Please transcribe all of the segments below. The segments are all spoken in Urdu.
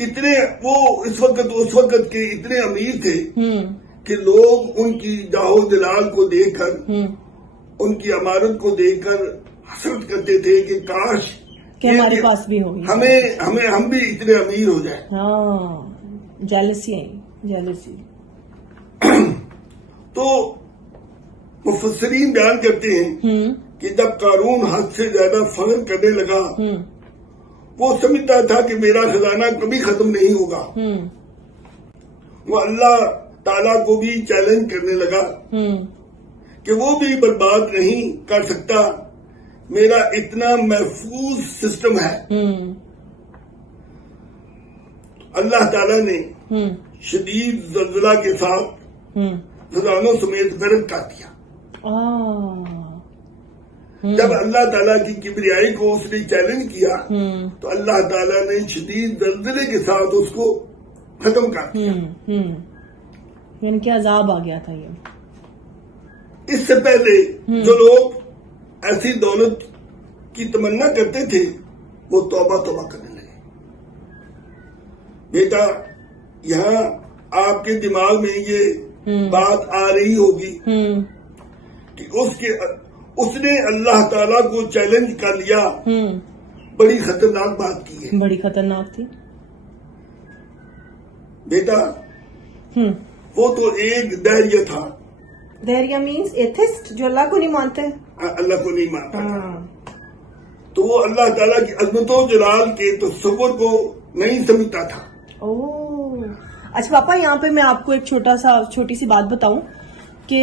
اتنے وہ اس وقت کے اتنے امیر تھے کہ لوگ ان کی جاہو جلال کو دیکھ کر ان کی عمارت کو دیکھ کر حسرت کرتے تھے کہ کاش کہ ہمارے پاس بھی ہوگی، ہم بھی اتنے امیر ہو جائیں. ہاں، جیلسی. تو مفسرین بیان کرتے ہیں کہ جب قارون حد سے زیادہ فخر کرنے لگا، وہ سمجھتا تھا کہ میرا خزانہ کبھی ختم نہیں ہوگا. وہ اللہ تعالیٰ کو بھی چیلنج کرنے لگا کہ وہ بھی برباد نہیں کر سکتا، میرا اتنا محفوظ سسٹم ہے. اللہ تعالیٰ نے شدید زلزلہ کے ساتھ خزانوں سمیت غرق کر دیا. جب اللہ تعالیٰ کی کبریائی کو اس نے چیلنج کیا تو اللہ تعالیٰ نے شدید زلزلے کے ساتھ اس کو ختم کر دیا. یعنی کہ عذاب آ گیا تھا. یہ اس سے پہلے جو لوگ ایسی دولت کی تمنا کرتے تھے وہ توبہ کرنے لگے. بیٹا، یہاں آپ کے دماغ میں یہ بات آ رہی ہوگی کہ اس نے اللہ تعالیٰ کو چیلنج کر لیا. بڑی خطرناک بات کی ہے. بڑی خطرناک تھی بیٹا. وہ تو ایک دہریہ تھا. دہریہ مینس ایتھسٹ، جو اللہ کو نہیں مانتے. اللہ کو نہیں مانتا. تو وہ اللہ تعالیٰ کی عظمت و جلال کے تصور کو نہیں سمجھتا تھا. اچھا پاپا، یہاں پہ میں آپ کو ایک چھوٹی سی بات بتاؤں کہ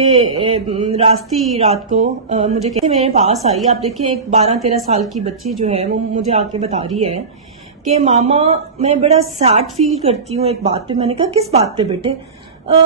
رات کو مجھے کہتے میرے پاس آئی. آپ دیکھیں ایک 12-13 سال کی بچی جو ہے وہ مجھے آ کے بتا رہی ہے کہ ماما میں بڑا سیڈ فیل کرتی ہوں ایک بات پہ. میں نے کہا کس بات پہ بیٹے؟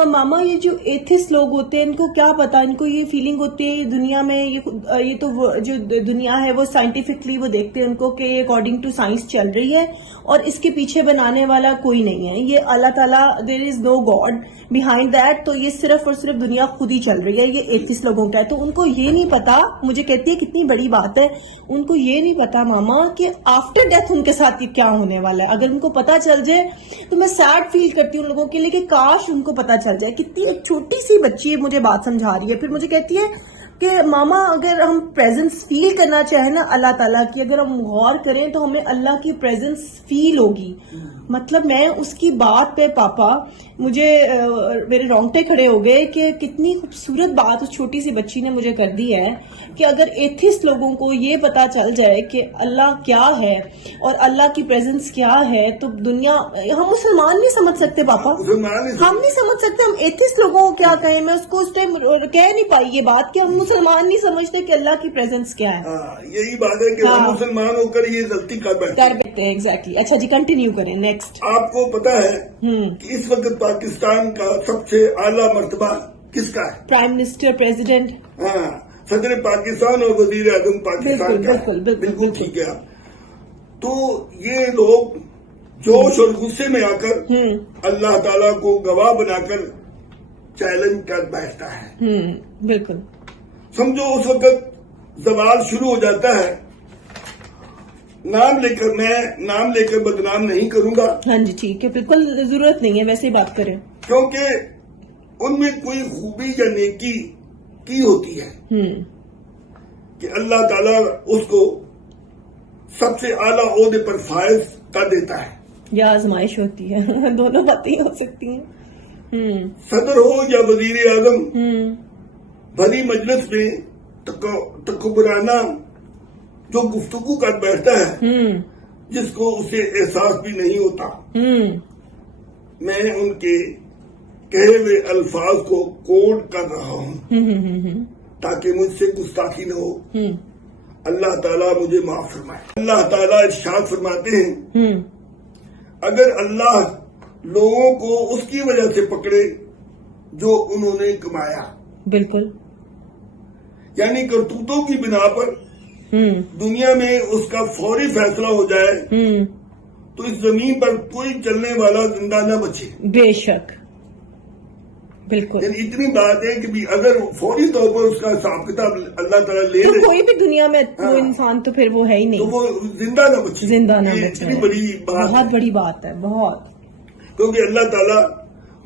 ماما یہ جو ایتھسٹ لوگ ہوتے ہیں ان کو کیا پتا، ان کو یہ فیلنگ ہوتی ہے دنیا میں یہ تو جو دنیا ہے وہ سائنٹیفکلی وہ دیکھتے ہیں ان کو کہ اکارڈنگ ٹو سائنس چل رہی ہے اور اس کے پیچھے بنانے والا کوئی نہیں ہے. یہ اللہ تعالیٰ، دیر از نو گاڈ بیہائنڈ دیٹ. تو یہ صرف اور صرف دنیا خود ہی چل رہی ہے. یہ ایتھسٹ لوگوں کا ہے. تو ان کو یہ نہیں پتا. مجھے کہتی ہے کتنی بڑی بات ہے. ان کو یہ نہیں پتا ماما کہ آفٹر ڈیتھ ان کے ساتھ یہ کیا ہونے والا ہے. اگر ان کو پتا چل جائے تو میں سیڈ فیل کرتی ہوں ان لوگوں کے لیے کہ کاش ان کو پتا چل جائے. کتنی ایک چھوٹی سی بچی مجھے بات سمجھا رہی ہے. پھر مجھے کہتی ہے کہ ماما اگر ہم پریزنس فیل کرنا چاہیں نا اللہ تعالیٰ کی، اگر ہم غور کریں تو ہمیں اللہ کی پریزنس فیل ہوگی. مطلب میں اس کی بات پہ پاپا مجھے میرے رونگٹے کھڑے ہو گئے کہ کتنی خوبصورت بات اس چھوٹی سی بچی نے مجھے کر دی ہے کہ اگر ایتھسٹ لوگوں کو یہ پتا چل جائے کہ اللہ کیا ہے اور اللہ کی پریزنس کیا ہے تو دنیا، ہم مسلمان نہیں سمجھ سکتے پاپا. ہم نہیں سمجھ سکتے. ہم ایتھسٹ لوگوں کو کیا کہیں. میں اس کو اس ٹائم کہہ نہیں پائی یہ بات کہ ہم مسلمان نہیں سمجھتے کہ اللہ کی پریزنس کیا ہے. یہی بات ہے کہ ہم مسلمان ہو کر یہ غلطی کر بیٹھتے ہیں. ایگزیکٹلی. اچھا جی کنٹینیو کریں. نیکسٹ. آپ کو پتا ہے کہ اس وقت پاکستان کا سب سے اعلیٰ مرتبہ کس کا ہے؟ Prime minister, president. ہاں، صدر پاکستان اور وزیر اعظم پاکستان کا. بالکل ٹھیک ہے. تو یہ لوگ جوش اور غصے میں آ کر اللہ تعالیٰ کو گواہ بنا کر چیلنج کر بیٹھتا ہے. بالکل. سمجھو اس وقت زوال شروع ہو جاتا ہے. میں نام لے کر بدنام نہیں کروں گا. ہاں جی ٹھیک ہے، بالکل ضرورت نہیں ہے، ویسے ہی بات کریں. کیونکہ ان میں کوئی خوبی یا نیکی کی ہوتی ہے کہ اللہ تعالیٰ اس کو سب سے اعلیٰ عہدے پر فائز کر دیتا ہے یا آزمائش ہوتی ہے. دونوں باتیں ہو سکتی ہیں. صدر ہو یا وزیر اعظم، بھری مجلس میں تکبرانہ جو گفتگو کر بیٹھتا ہے جس کو اسے احساس بھی نہیں ہوتا. میں ان کے کہے ہوئے الفاظ کو کوڈ کر رہا ہوں تاکہ مجھ سے گستاخی نہ ہو. اللہ تعالیٰ مجھے معاف فرمائے. اللہ تعالیٰ ارشاد فرماتے ہیں اگر اللہ لوگوں کو اس کی وجہ سے پکڑے جو انہوں نے کمایا، بالکل، یعنی کرتوتوں کی بنا پر دنیا میں اس کا فوری فیصلہ ہو جائے تو اس زمین پر کوئی چلنے والا زندہ نہ بچے. بے شک. بالکل. یعنی اتنی بات ہے کہ بھی اگر فوری طور پر اس کا حساب کتاب اللہ تعالیٰ لے تو لے کوئی بھی دنیا میں وہ ہاں. انسان تو پھر وہ ہے ہی تو نہیں, وہ زندہ نہ بچے. زندہ نہ یہ بچے. اتنی بڑی بات بہت ہے. بڑی بات ہے, بہت. کیونکہ اللہ تعالیٰ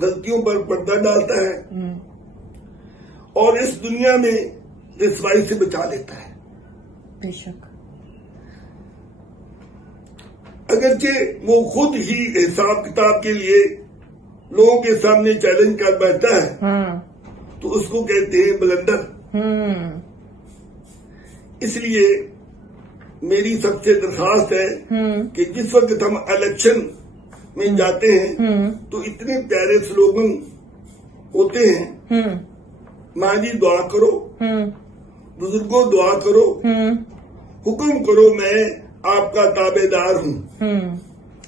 غلطیوں پر پردہ ڈالتا ہے اور اس دنیا میں رسوائی سے بچا لیتا ہے. بے شک. اگرچہ وہ خود ہی حساب کتاب کے لیے لوگوں کے سامنے چیلنج کر بیٹھتا ہے ہاں. تو اس کو کہتے ہیں بلندر. اس لیے میری سب سے درخواست ہے کہ جس وقت ہم الیکشن میں جاتے ہیں تو اتنے پیارے سلوگن ہوتے ہیں, ماں جی دعا کرو, بزرگوں دعا کرو, حکم کرو میں آپ کا تابع دار ہوں.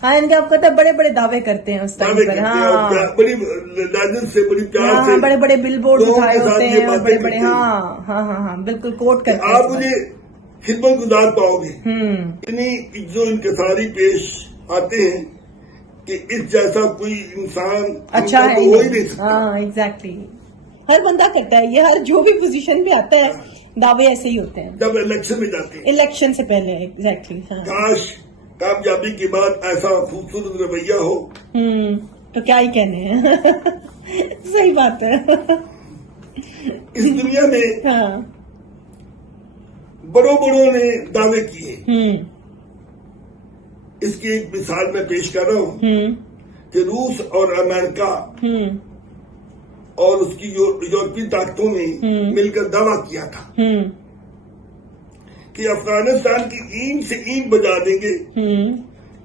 ہاں, ان کے آپ کہتے بڑے بڑے دعوے کرتے ہیں اس ٹائم دعوے پر. کرتے ہیں ہاں اور بڑی لذت سے بڑی پیار ہاں, سے بڑے بڑے بل بورڈ لوگوں اٹھائے کے ساتھ ہوتے یہ ہیں, اور باتیں بڑے بڑے. کرتے ہیں ہاں ہاں ہاں ہاں, بالکل کوٹ کہ کرتے ہیں. آپ مجھے خدمت گزار پاؤ گے. اتنی عزت و انکساری پیش آتے ہیں کہ اس جیسا کوئی انسان اچھا ہم ہے کو ہی ہو ہی نہیں. نہیں سکتا. ہاں ایگزیکٹلی, ہر بندہ کرتا ہے یہ, ہر جو بھی پوزیشن پہ آتا ہے دعوے ایسے ہی ہوتے ہیں جب الیکشن میں جاتے ہیں. الیکشن سے پہلے. ایگزیکٹلی. ہاں. کاش کامیابی کے بعد ایسا خوبصورت رویہ ہو. تو کیا ہی کہنے ہیں. صحیح بات ہے. اس دنیا میں ہاں. بڑوں بڑوں نے دعوے کیے. اس کی ایک مثال میں پیش کر رہا ہوں کہ روس اور امریکہ اور اس کی یورپی طاقتوں نے مل کر دعویٰ کیا تھا کہ افغانستان کی اینٹ سے اینٹ بجا دیں گے,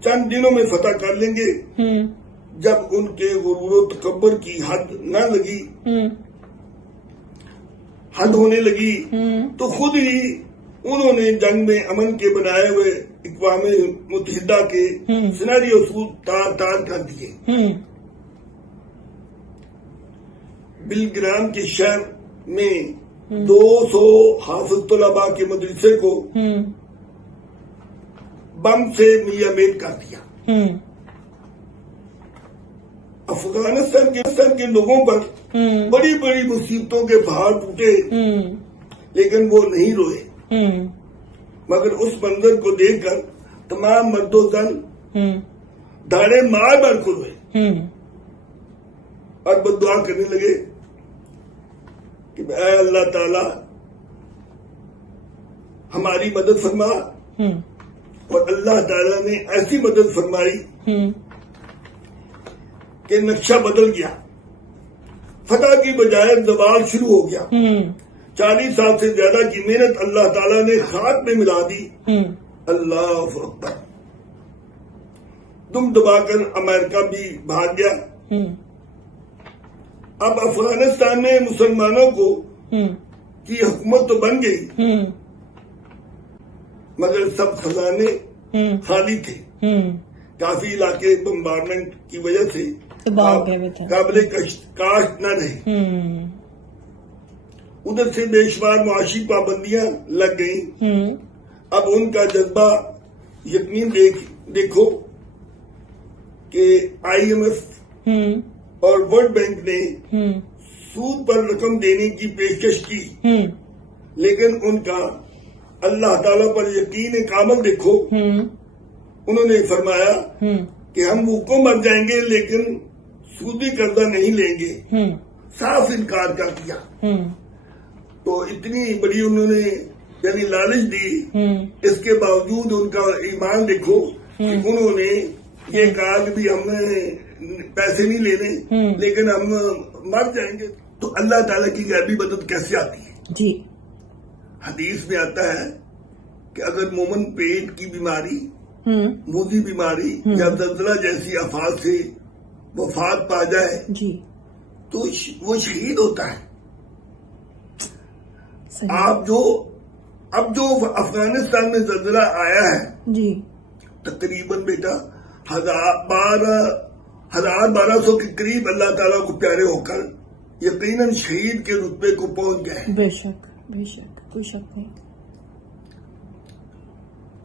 چند دنوں میں فتح کر لیں گے. جب ان کے غرور و تکبر کی حد نہ لگی, حد ہونے لگی, تو خود ہی انہوں نے جنگ میں امن کے بنائے ہوئے اقوام متحدہ کے سنہری اصول تار کر دیے. بلگرام کے شہر میں 200 حافظ طلباء کے مدرسے کو بم سے میا میٹ کر دیا. افغانستان کے لوگوں پر بڑی بڑی مصیبتوں کے پہاڑ ٹوٹے, لیکن وہ نہیں روئے, مگر اس منظر کو دیکھ کر تمام مرد و زن داڑے مار مار کو روئے اور بددعا کرنے لگے کہ اے اللہ تعالی ہماری مدد فرما. اور اللہ تعالیٰ نے ایسی مدد فرمائی کہ نقشہ بدل گیا, فتح کی بجائے زوال شروع ہو گیا. 40 سال سے زیادہ کی محنت اللہ تعالیٰ نے خاک میں ملا دی. اللہ اکبر. دم دبا کر امریکہ بھی بھاگ گیا. اب افغانستان میں مسلمانوں کو کی حکومت تو بن گئی, مگر سب خزانے خالی تھے. کافی علاقے بمبارمنٹ کی وجہ سے قابل کاشت نہ رہے. ادھر سے بے شمار معاشی پابندیاں لگ گئیں. اب ان کا جذبہ یقین دیکھو کہ IMF اور ورلڈ بینک نے سود پر رقم دینے کی پیشکش کی, لیکن ان کا اللہ تعالیٰ پر یقین کامل دیکھو. انہوں نے فرمایا کہ ہم بھوکوں مر جائیں گے لیکن سودی قرضہ نہیں لیں گے. صاف انکار کر دیا. تو اتنی بڑی انہوں نے یعنی لالچ دی, اس کے باوجود ان کا ایمان دیکھو کہ انہوں نے یہ کہا کہ بھی ہم نے پیسے نہیں لینے لیکن ہم مر جائیں گے. تو اللہ تعالیٰ کی غیبی مدد کیسے آتی ہے؟ جی, حدیث میں آتا ہے کہ اگر مومن پیٹ کی بیماری, موذی بیماری یا زلزلہ جیسی آفات سے وفات پا جائے جی, تو وہ شہید ہوتا ہے. اب جو افغانستان میں زلزلہ آیا ہے جی, تقریباً بیٹا 1200 کے قریب اللہ تعالیٰ کو پیارے ہو کر یقیناً شہید کے رتبے کو پہنچ گئے. بے شک بے شک, کوئی شک نہیں.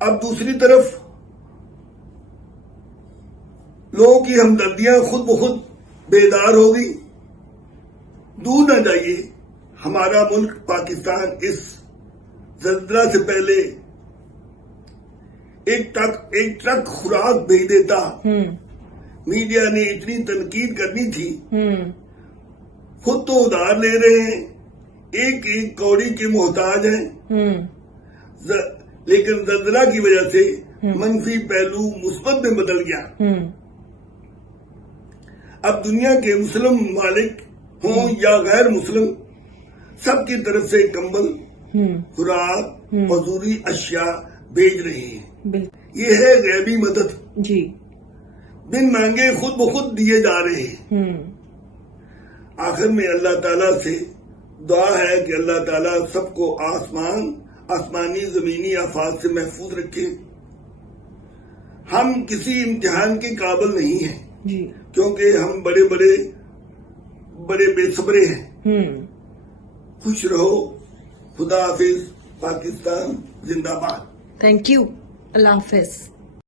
اب دوسری طرف لوگوں کی ہمدردیاں خود بخود بیدار ہو گئی دور نہ جائیے. ہمارا ملک پاکستان اس زلزلہ سے پہلے ایک ٹرک خوراک بھیج دیتا. میڈیا نے اتنی تنقید کرنی تھی. خود تو ادھار لے رہے ہیں, ایک ایک کوڑی کے محتاج ہیں, لیکن زلزلہ کی وجہ سے منفی پہلو مثبت میں بدل گیا. اب دنیا کے مسلم ممالک ہوں یا غیر مسلم, سب کی طرف سے کمبل, خوراک اور ضروری اشیاء بھیج رہے ہیں. یہ ہے غیبی مدد. جی. بن مانگے خود بخود دیے جا رہے ہیں. آخر میں اللہ تعالیٰ سے دعا ہے کہ اللہ تعالیٰ سب کو آسمانی زمینی آفات سے محفوظ رکھے. ہم کسی امتحان کے قابل نہیں ہیں جی. کیونکہ ہم بڑے بے صبرے ہیں. خوش رہو. خدا حافظ. پاکستان زندہ باد. Thank you. اللہ حافظ.